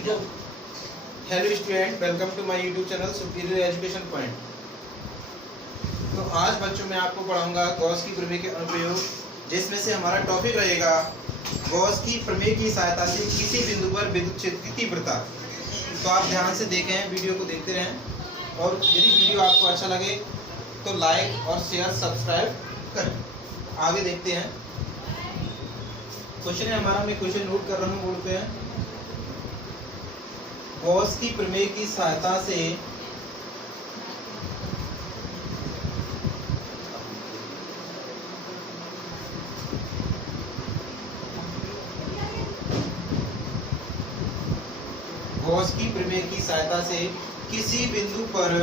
Hello student, welcome to my YouTube channel superior education point. तो आज बच्चों मैं आपको पढ़ाऊंगा गॉस की प्रमेय के अनुप्रयोग, जिसमें से हमारा टॉपिक रहेगा गॉस की प्रमेय की सहायता से किसी बिंदु पर विद्युत क्षेत्र की तीव्रता। तो आप ध्यान से देखें, वीडियो को देखते रहें और यदि वीडियो आपको अच्छा लगे तो लाइक और शेयर सब्सक्राइब करें। आगे देखते हैं। क्वेश्चन है हमारा, मैं क्वेश्चन नोट कर रहा हूँ। बोलते हैं गॉस की प्रमेय की सहायता से गॉस की प्रमेय की सहायता से किसी बिंदु पर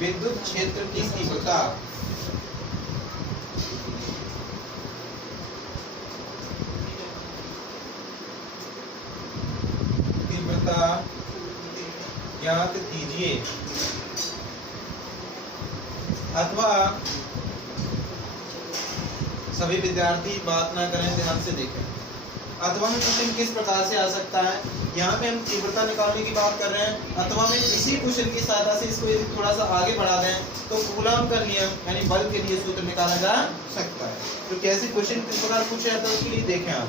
विद्युत क्षेत्र की तीव्रता ज्ञात कीजिए, अथवा सभी विद्यार्थी बात ना करें, ध्यान से देखें। अथवा में क्वेश्चन किस प्रकार से आ सकता है। यहाँ पे हम तीव्रता निकालने की बात कर रहे हैं। अथवा में इसी क्वेश्चन की सहायता से इसको यदि थोड़ा सा आगे बढ़ा दें तो कूलॉम का नियम यानी बल के लिए सूत्र निकाला जा सकता है। तो कैसे क्वेश्चन किस प्रकार पूछा जाता है उसके लिए देखें आप।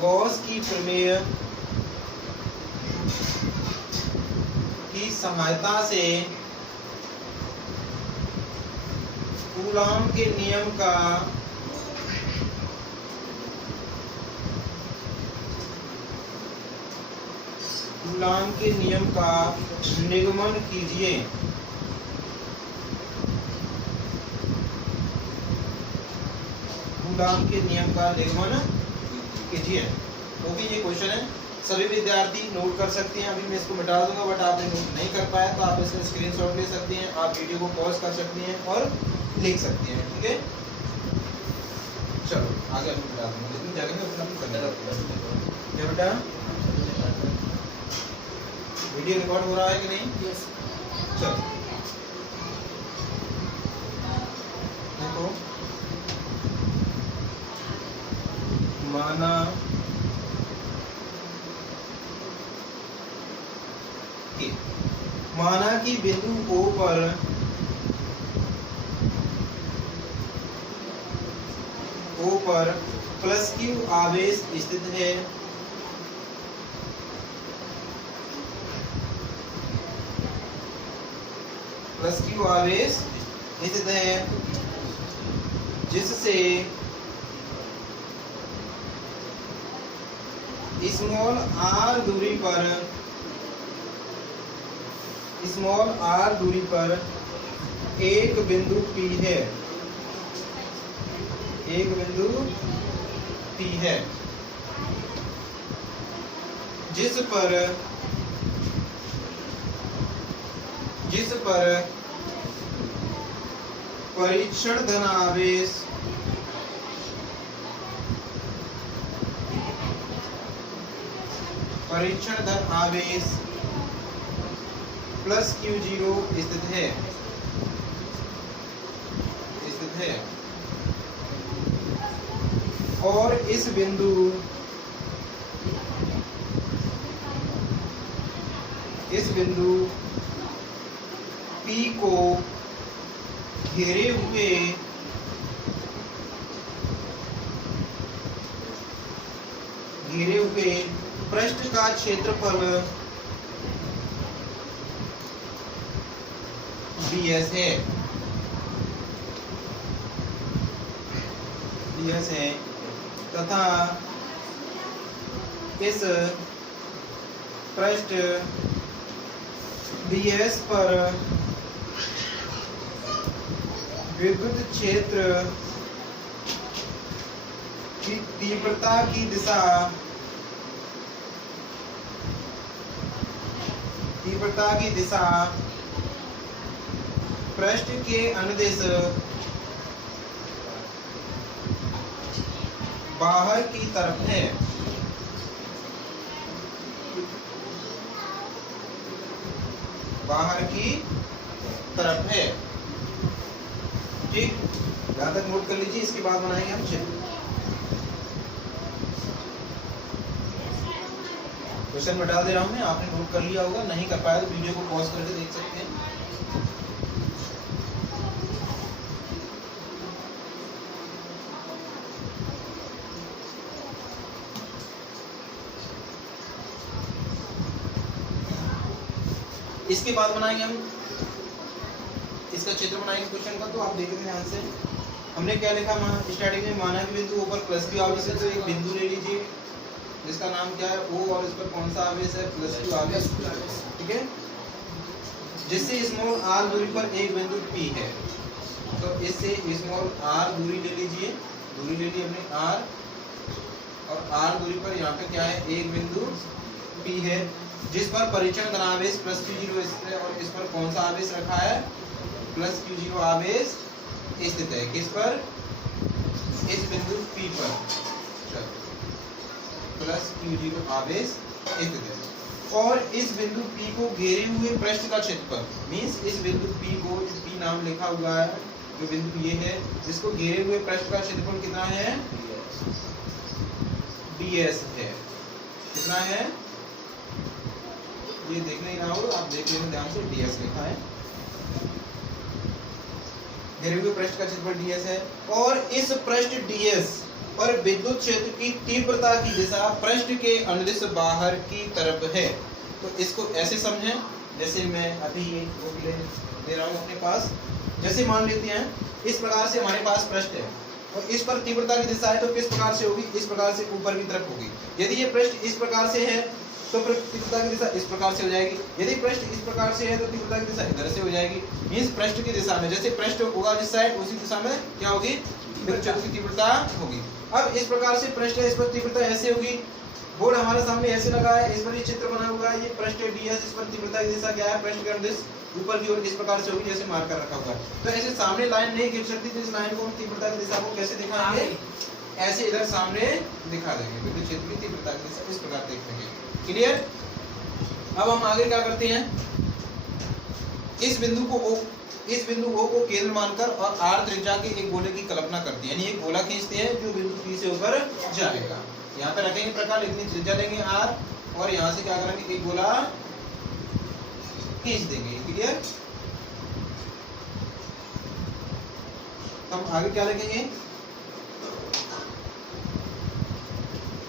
गॉस की प्रमेय की सहायता से कूलॉम के नियम का निगमन कीजिए। कूलॉम के नियम का निगमन कीजिए। तो भी ये क्वेश्चन है, सभी विद्यार्थी नोट कर सकते हैं। अभी मैं इसको मिटा दूंगा, बट आपने नोट नहीं कर पाया तो आप इसका स्क्रीनशॉट ले सकते हैं। आप वीडियो को पॉज कर सकते हैं और लिख सकते हैं। ठीक है, चलो आगे हम मिटा दूंगा, लेकिन जगह में उतना करने लगता है बेटा। वीडियो रिकॉर्ड हो रहा है कि नहीं? यस। चलो देखो, माना कि बिंदु O पर प्लस Q आवेश स्थित है। प्लस Q आवेश स्थित है, जिससे स्मॉल r दूरी पर एक बिंदु P है। जिस पर परीक्षण धन आवेश प्लस Q0 स्थित है और इस बिंदु P को घेरे हुए पृष्ठ का क्षेत्रफल BS है तथा इस पृष्ठ BS पर विद्युत क्षेत्र की तीव्रता की दिशा पृष्ठ के अनुदिश बाहर की तरफ है। बाहर की तरफ है। ठीक, यहाँ तक नोट कर लीजिए। इसके बाद बनाएंगे हम चित्र। क्वेश्चन में डाल दे रहा हूँ मैं, आपने नोट कर लिया होगा, नहीं कर पाया तो वीडियो को पॉज करके देख सकते हैं। इसके बाद बनाएंगे हम इसका चित्र बनाएंगे क्वेश्चन का। तो आप देखेंगे ध्यान से, हमने क्या लिखा स्टार्टिंग में, माना कि बिंदु ऊपर प्लस क्यू आवेश है, तो एक बिंदु ले लीजिए जिसका नाम क्या है O, और इस पर कौन सा आवेश है, प्लस क्यू आवेश, ठीक है। जिससे स्मॉल r दूरी पर एक बिंदु P है, तो इससे स्मॉल r दूरी ले लीजिए, दूरी ले ली हमने r, और r दूरी पर यहाँ पे क्या है, एक बिंदु P है, जिस पर परीक्षण धनावेश प्लस Q0 स्थित है, और इस पर कौन सा आवेश रखा है, प्लस Q0 आवेश स्थित है। किस पर, इस बिंदु P पर प्लस Q0 आवेश स्थित है। और इस बिंदु P को घेरे हुए पृष्ठ का क्षेत्रफल, मींस इस बिंदु P को, जो P नाम लिखा हुआ है, जो बिंदु ये है, जिसको घेरे हुए पृष्ठ का क्षेत्रफल कितना है, ds है। कितना है, ये देख नहीं रहा हो, आप देख लेना ध्यान से, ds लिखा है, घेरे हुए पृष्ठ का क्षेत्रफल ds है। और इस पृष्ठ ds पर विद्युत क्षेत्र की तीव्रता की दिशा पृष्ठ के अनुदिश बाहर की तरफ है। तो इसको ऐसे समझें, जैसे मैं अभी एक बुक दे रहा हूँ अपने पास, जैसे मान लेते हैं इस प्रकार से हमारे पास पृष्ठ है, और इस पर तीव्रता की दिशा है, तो किस प्रकार से होगी, इस प्रकार से ऊपर की तरफ होगी। यदि ये पृष्ठ इस प्रकार से है तो तीव्रता की दिशा इस प्रकार से हो जाएगी, यदि पृष्ठ इस प्रकार से है तो तीव्रता की दिशा इधर से हो जाएगी। मींस पृष्ठ की दिशा में, जैसे पृष्ठ होगा जिस साइड, उसी दिशा में क्या होगी, विद्युत क्षेत्र की तीव्रता होगी। अब इस प्रकार से पृष्ठ है, इस पर तीव्रता ऐसे होगी, बोर्ड हमारे सामने ऐसे लगा है, इस पर ये चित्र बना हुआ है, ये पृष्ठ ds, इस पर तीव्रता की दिशा क्या है, पृष्ठ के अनुदिश ऊपर की ओर इस प्रकार से होगी, जैसे मार्क कर रखा हुआ है। तो ऐसे सामने लाइन नहीं खींच सकती, तो इस लाइन को हम तीव्रता की दिशा को कैसे दिखाएंगे, ऐसे इधर सामने दिखा देंगे, विद्युत क्षेत्र की तीव्रता की दिशा इस प्रकार देखेंगे। क्लियर। अब हम आगे क्या करते हैं, इस बिंदु O को केंद्र मानकर और r त्रिज्या के एक गोले की कल्पना करते हैं, यानी एक गोला खींचते हैं जो बिंदु P से होकर जाएगा। यहाँ पे रखेंगे प्रकार, इतनी त्रिज्या लेंगे r, और यहाँ से क्या करेंगे, एक गोला खींच देंगे। क्लियर। हम आगे क्या लिखेंगे,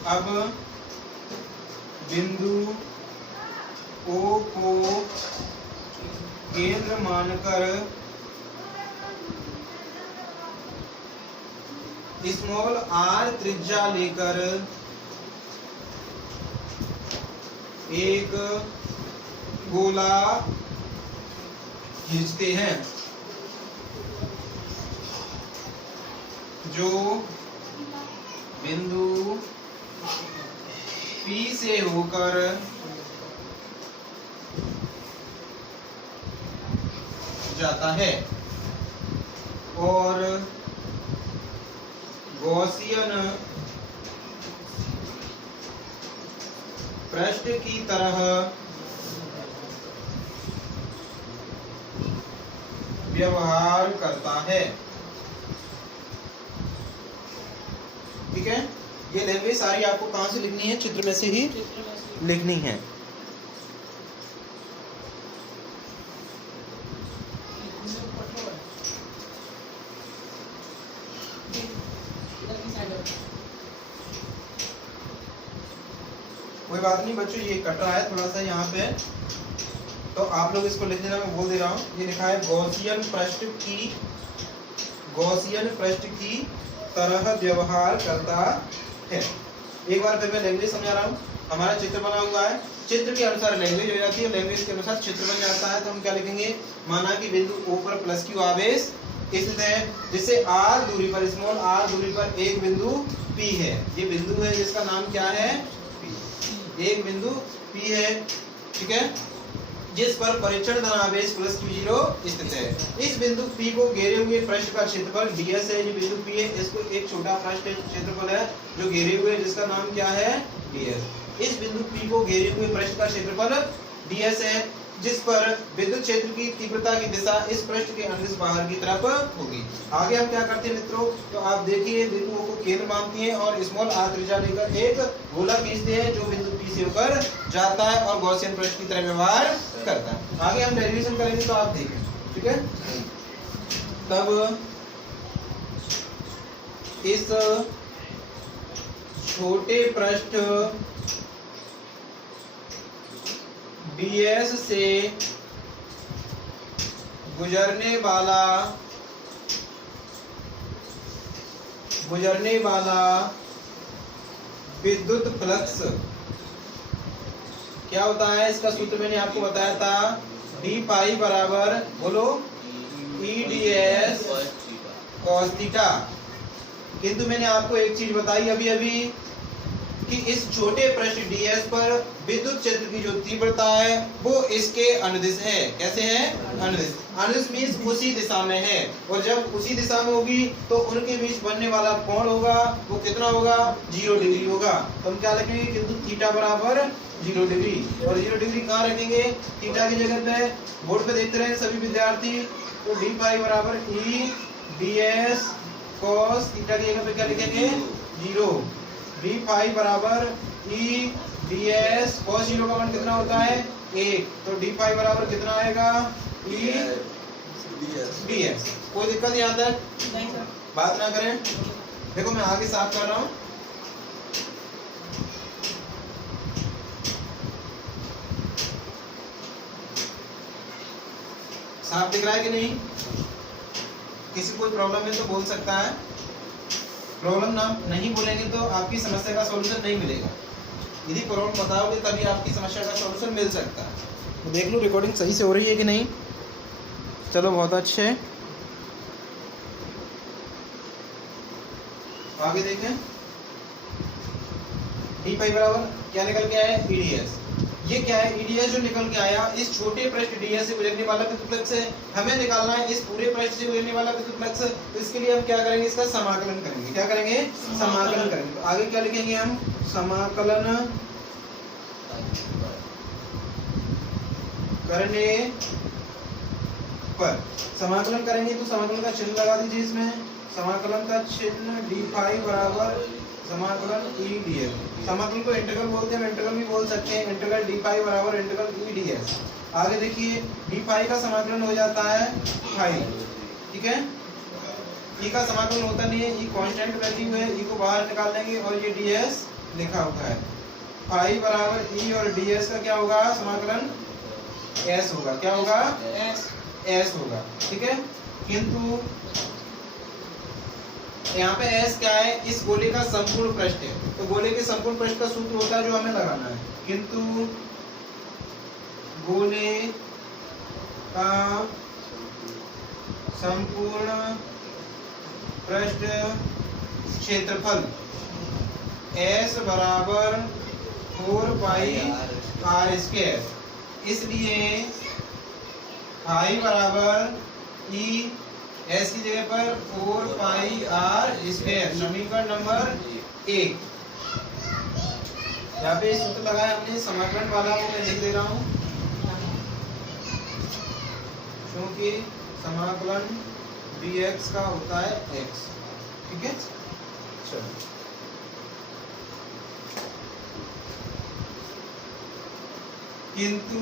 अब बिंदु O को केंद्र मानकर स्मॉल r त्रिज्या लेकर एक गोला खींचते हैं, जो बिंदु P से होकर जाता है, और गॉसियन पृष्ठ की तरह व्यवहार करता है। ठीक है, ये लैंग्वेज सारी आपको कहां से लिखनी है, चित्र में से ही लिखनी है। कोई बात नहीं बच्चों, ये कट रहा है थोड़ा सा यहाँ पे, तो आप लोग इसको लिख देना, मैं बोल दे रहा हूँ। ये लिखा है गॉसियन पृष्ठ की तरह व्यवहार करता है। एक बार फिर मैं लैंग्वेज समझा रहा हूँ। हमारा चित्र बना हुआ है, चित्र के अनुसार लैंग्वेज हो जाती है, लैंग्वेज के अनुसार चित्र बन जाता है। तो हम क्या लिखेंगे, माना कि बिंदु O पर प्लस Q आवेश स्थित है, जिससे r दूरी पर, स्मॉल r दूरी पर एक बिंदु P है। ये बिंदु है जिसका नाम क्या है, P। एक बिंदु P है, ठीक है, जिस पर परीक्षण धनावेश प्लस Q0 स्थित है। इस बिंदु P को घेरे हुए पृष्ठ का क्षेत्रफल ds है। ये बिंदु P है, इसको एक छोटा पृष्ठ क्षेत्रफल है जो घेरे हुए, जिसका नाम क्या है, ds। इस बिंदु P को घेरे हुए पृष्ठ का क्षेत्रफल ds है, जिस पर विद्युत क्षेत्र की तीव्रता की दिशा इस पृष्ठ के अनुदिश बाहर की तरफ होगी। आगे हम क्या करते हैं मित्रों, तो आप देखिए बिंदुओं को केंद्र मानती हैं और स्मॉल r त्रिज्या लेकर एक गोला खींचते हैं जो बिंदु P से होकर जाता है और गॉसियन पृष्ठ की तरह व्यवहार करता है। आगे हम डेरिवेशन करेंगे तो आप देखें, ठीक है। तब इस छोटे पृष्ठ ds से गुजरने वाला विद्युत फ्लक्स क्या होता है, इसका सूत्र मैंने आपको बताया था, डी पाई बराबर बोलो E D S cos theta. किंतु मैंने आपको एक चीज बताई अभी अभी कि इस छोटे पृष्ठ ds पर विद्युत क्षेत्र की जो तीव्रता है वो इसके अनुदिश है। कैसे है? अनुदिश। अनुदिश मीन्स उसी दिशा में है, और जब उसी दिशा में होगी तो उनके बीच बनने वाला कोण होगा वो कितना होगा, 0 डिग्री होगा। तो हम क्या लिखेंगे, किंतु थीटा बराबर 0 डिग्री। और 0 डिग्री कहाँ रखेंगे, थीटा की जगह पे। बोर्ड पे देखते रहे सभी विद्यार्थी। तो डी पाई बराबर E D S cos theta की जगह पे क्या लिखेंगे, 0। डी फाई बराबर ई डी एस कॉस 0 का मान कितना होता है, 1। तो डी फाई बराबर कितना आएगा, ई डी एस। कोई दिक्कत यहाँ तक? नहीं सर। बात ना करें। देखो मैं आगे साफ कर रहा हूँ। साफ दिख रहा है कि नहीं? किसी कोई प्रॉब्लम है तो बोल सकता है। प्रॉब्लम ना नहीं बोलेंगे तो आपकी समस्या का सॉल्यूशन नहीं मिलेगा। यदि प्रॉब्लम बताओगे तभी आपकी समस्या का सॉल्यूशन मिल सकता है। तो देख लो रिकॉर्डिंग सही से हो रही है कि नहीं। चलो बहुत अच्छे। आगे देखें, डी पाई बराबर क्या निकल के आया, ईडीएस। ये क्या है, ईडीएस जो निकल के आया इस छोटे पृष्ठ डीएस से गुजरने वाला विद्युत फ्लक्स है। हमें निकालना है इस पूरे पृष्ठ से गुजरने वाला विद्युत फ्लक्स। तो इसके लिए हम क्या करेंगे, इसका समाकलन करेंगे। क्या करेंगे, समाकलन करेंगे। तो आगे क्या लिखेंगे हम, समाकलन करने पर, समाकलन करेंगे तो समाकलन का चिन्ह लगा दीजिए इसमें। समाकलन का चिन्ह डी फाई बराबर समाकलन ई डी एस। समाकलन को इंटीग्रल बोलते हैं, इंटीग्रल भी बोल सकते हैं। इंटीग्रल डी फाई बराबर इंटीग्रल ई डी एस। आगे देखिए डी फाई का समाकलन हो जाता है फाई, ठीक है। ई का समाकलन होता नहीं है, ई कांस्टेंट वैल्यू है, ई को बाहर निकाल लेंगे और ये डी एस लिखा हुआ है। फाई बराबर ई और डी एस का क्या होगा, समाकलन एस होगा। क्या होगा, एस होगा, ठीक है। किंतु यहाँ पे S क्या है, इस गोले का संपूर्ण पृष्ठ है। तो गोले के संपूर्ण पृष्ठ का सूत्र होता है जो हमें लगाना है। किंतु गोले का संपूर्ण पृष्ठ क्षेत्रफल S बराबर 4 पाई r स्क्वायर। इसलिए फाई बराबर ई एस की जगह पर 4 पाई आर स्क्वायर। समीकरण नंबर 1। यहाँ पे सूत्र लगाया हमने, समाकलन वाला वो मैं लिख दे रहा हूँ क्योंकि समाकलन dx का होता है x, ठीक है। चलो किंतु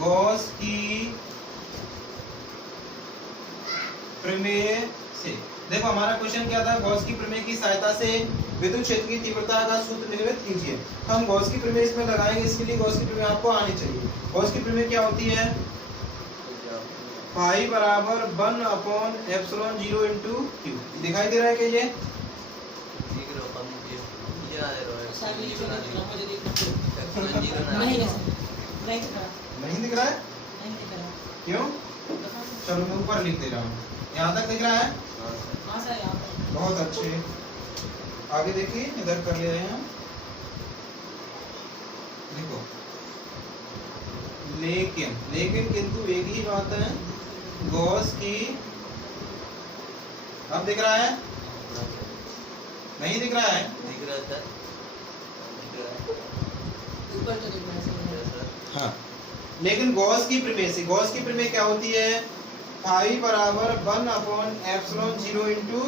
गॉस की प्रमेय से, देखो हमारा क्वेश्चन क्या था, गॉस की प्रमेय की सहायता से विद्युत क्षेत्र की तीव्रता का सूत्र निर्मित कीजिए। हम गॉस की प्रमेय इसमें लगाएंगे, इसके लिए गॉस की प्रमेय आपको आनी चाहिए। गॉस की प्रमेय क्या होती है, पाई बराबर 1/ε0 इंटू क्यू। दिखाई दे रहा है कि ये नहीं दिख रहा है, क्यों? चलो मैं ऊपर लिख दे रहा हूँ। यहाँ तक दिख रहा है? हाँ सर, यहाँ पर। बहुत अच्छे। आगे देखिए, इधर कर ले रहे हैं। देखो लेकिन किंतु एक ही बात है, गॉस की, अब दिख रहा है? नहीं दिख रहा है? दिख रहा था। हाँ, लेकिन गॉस की प्रमेय क्या होती है? फाई बराबर 1/ε0 इंटू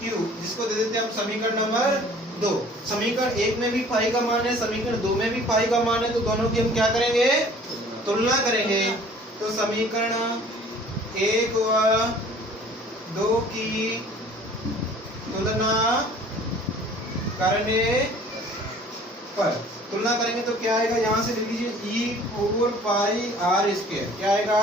क्यू, जिसको दे देते हैं हम समीकरण नंबर 2। समीकरण 1 में भी फाई का मान है, समीकरण 2 में भी फाई का मान है, तो दोनों की हम क्या करेंगे? तुलना करेंगे। तो समीकरण 1 व 2 की तुलना करने पर तो क्या आएगा? यहाँ से लिख लीजिए e4πr²। क्या आएगा?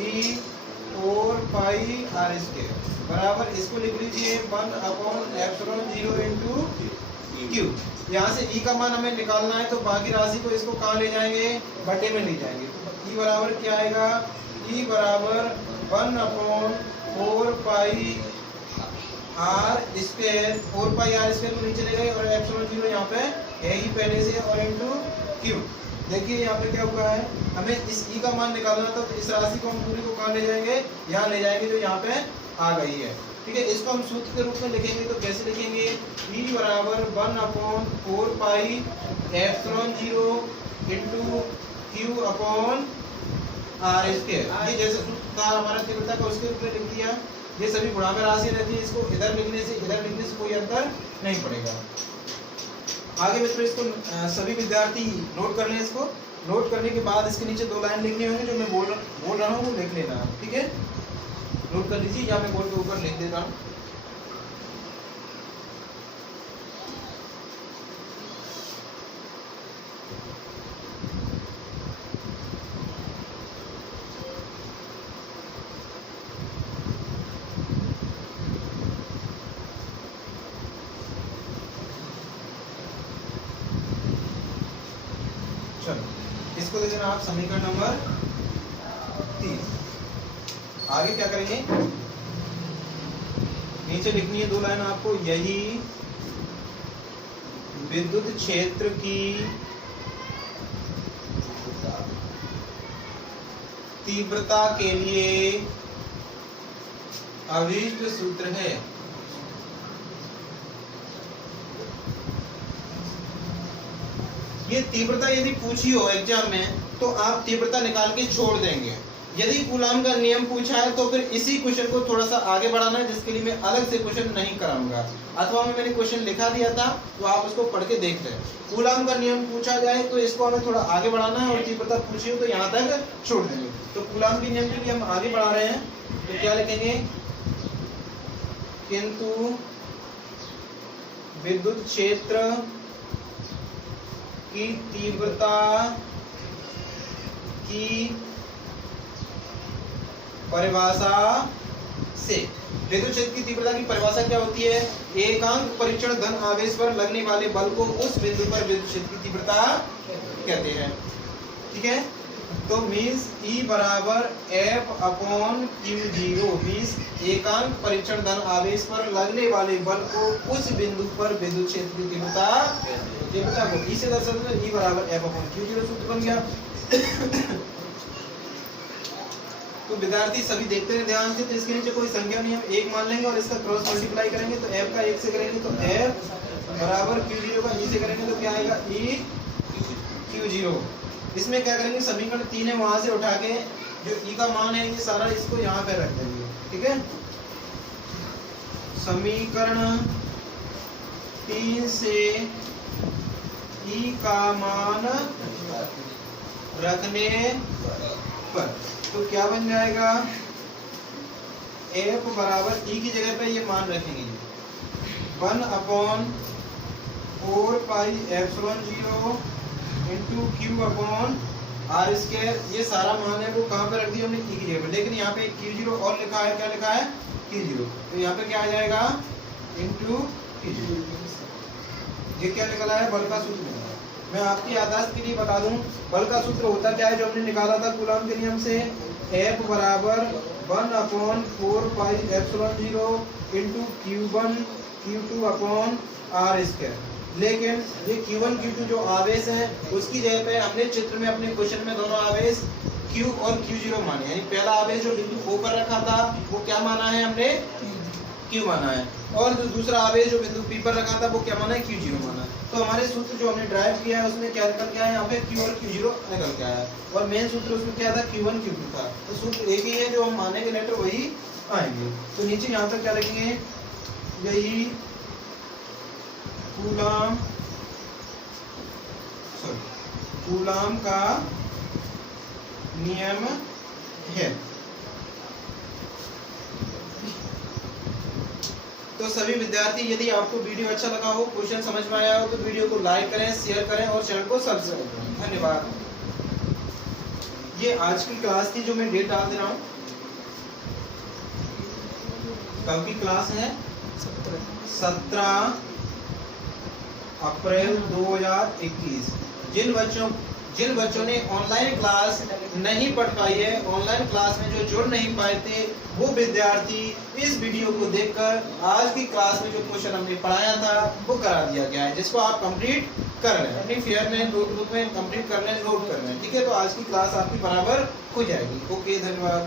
e4πr² बराबर, इसको लिख लीजिए 1/ε0 इंटू क्यू। यहाँ से e का मान हमें निकालना है, तो बाकी राशि को इसको कहाँ ले जाएंगे? बटे में ले जाएंगे। तो e बराबर क्या आएगा? e बराबर 1/4πr²। 4πr² को नीचे ले गए और ε0 यहाँ पे है ही पहले से, और इंटू क्यू। देखिए यहाँ पे क्या हुआ है, हमें इस e का मान निकालना था, तो इस राशि को हम पूरी को कहाँ ले जाएंगे? यहाँ ले जाएंगे, जो यहाँ पे आ गई है। ठीक है, इसको हम सूत्र के रूप में लिखेंगे, तो कैसे लिखेंगे? e बराबर 1/4πε0 इंटू क्यू अपॉन r²। ये जैसे सूत्र था हमारा तीव्रता का, उसके रूप में लिख दिया। ये सभी गुणा में राशि रहती है, इसको इधर लिखने से कोई अंतर नहीं पड़ेगा। आगे मित्रों, इसको सभी विद्यार्थी नोट कर लें। इसको नोट करने के बाद इसके नीचे 2 लाइन लिखनी होंगी, जो मैं बोल रहा हूँ वो लिख लेना। ठीक है, नोट कर लीजिए, या मैं बोर्ड के ऊपर लिख देता हूँ। चलो, इसको दे देना आप समीकरण नंबर 30। आगे क्या करेंगे? नीचे लिखनी है 2 लाइन आपको। यही विद्युत क्षेत्र की तीव्रता के लिए अभीष्ट सूत्र है। ये तीव्रता यदि पूछी हो एग्जाम में, तो आप तीव्रता निकाल के छोड़ देंगे। यदि कूलाम का नियम पूछा है, तो फिर इसी क्वेश्चन को थोड़ा सा आगे बढ़ाना है, जिसके लिए मैं अलग से क्वेश्चन नहीं कराऊंगा। अथवा मैंने क्वेश्चन लिखा दिया था, तो आप उसको पढ़ के देख लें। कूलाम का नियम पूछा जाए तो इसको हमें थोड़ा आगे बढ़ाना है, और तीव्रता पूछी हो तो यहाँ तक छोड़ देंगे। तो कूलाम के नियम के लिए हम आगे बढ़ा रहे हैं, तो क्या लिखेंगे? किंतु विद्युत क्षेत्र की तीव्रता की परिभाषा से। विद्युत क्षेत्र की तीव्रता की परिभाषा क्या होती है? एकांक परीक्षण धन आवेश पर लगने वाले बल को उस बिंदु पर विद्युत क्षेत्र की तीव्रता कहते हैं। ठीक है, तो मीन्स E बराबर F/Q0 मीन्स एकांक परीक्षण धन आवेश पर लगने वाले बल को उस बिंदु पर विद्युत क्षेत्र की तीव्रता को E से दर्शाते हैं। E बराबर F/Q0 सूत्र बन गया। तो विद्यार्थी सभी देखते हैं ध्यान से। तो इसके नीचे कोई संख्या नहीं, हम 1 मान लेंगे और इसका क्रॉस मल्टीप्लाई करेंगे, तो f का 1 से करेंगे तो f बराबर Q0 का e से करेंगे तो क्या आएगा? e Q0। इसमें क्या करेंगे? समीकरण 3 है, वहां से उठा के जो e का मान है, ये सारा इसको यहाँ पे रख देंगे। ठीक है, समीकरण 3 से e का मान रखने पर तो क्या बन जाएगा? f बराबर e की जगह पे ये मान रखेंगे 1/4πε0 इंटू क्यू अपॉन r²। ये सारा मान है वो कहाँ पे रख दिया हमने? e की जगह पे। लेकिन यहाँ पे Q0 और लिखा है, क्या लिखा है? Q0। तो यहाँ पे क्या आ जाएगा? Into Q0। ये क्या निकला है? बल का सूत्र निकला है। मैं आपकी याददाश्त के लिए बता दूं, बल का सूत्र होता क्या है जो हमने निकाला था कूलाम के नियम से? F बराबर 1/4πε0 into Q1 Q2 upon r²। लेकिन ये Q1 Q2 जो आवेश है, उसकी जगह पे हमने चित्र में अपने क्वेश्चन में दोनों आवेश Q और Q0 माने। यानी पहला आवेश जो बिंदु O पर रखा था वो क्या माना है हमने? Q माना है, और जो दूसरा आवेश जो बिंदु P पर रखा था वो क्या माना है? Q0 माना है। तो हमारे सूत्र जो हमने ड्राइव किया है उसमें क्या निकल के आया, यहाँ पे Q और Q0 निकल के आया, और मेन सूत्र उसमें क्या था, Q1 Q2 था। तो सूत्र एक ही है, जो हम मानेंगे लेटर वही आएंगे। तो नीचे यहाँ पे क्या लिखेंगे, यही कूलाम का नियम है। तो सभी विद्यार्थी, यदि आपको वीडियो अच्छा लगा हो, क्वेश्चन समझ में आया हो, तो वीडियो को लाइक करें, शेयर करें और चैनल को सब्सक्राइब करें। धन्यवाद। ये आज की क्लास थी जो मैं डेट डाल दे रहा हूँ। कब की क्लास है, 17 अप्रैल 2021। जिन बच्चों ने ऑनलाइन क्लास नहीं पढ़ पाई है, ऑनलाइन क्लास में जो जुड़ नहीं पाए थे, वो विद्यार्थी इस वीडियो को देखकर आज की क्लास में जो क्वेश्चन हमने पढ़ाया था वो करा दिया गया है, जिसको आप कंप्लीट कर लें, अपनी फेयर में नोटबुक में कंप्लीट कर लें, नोट कर लें। ठीक है, तो आज की क्लास आपकी बराबर हो जाएगी। ओके, धन्यवाद।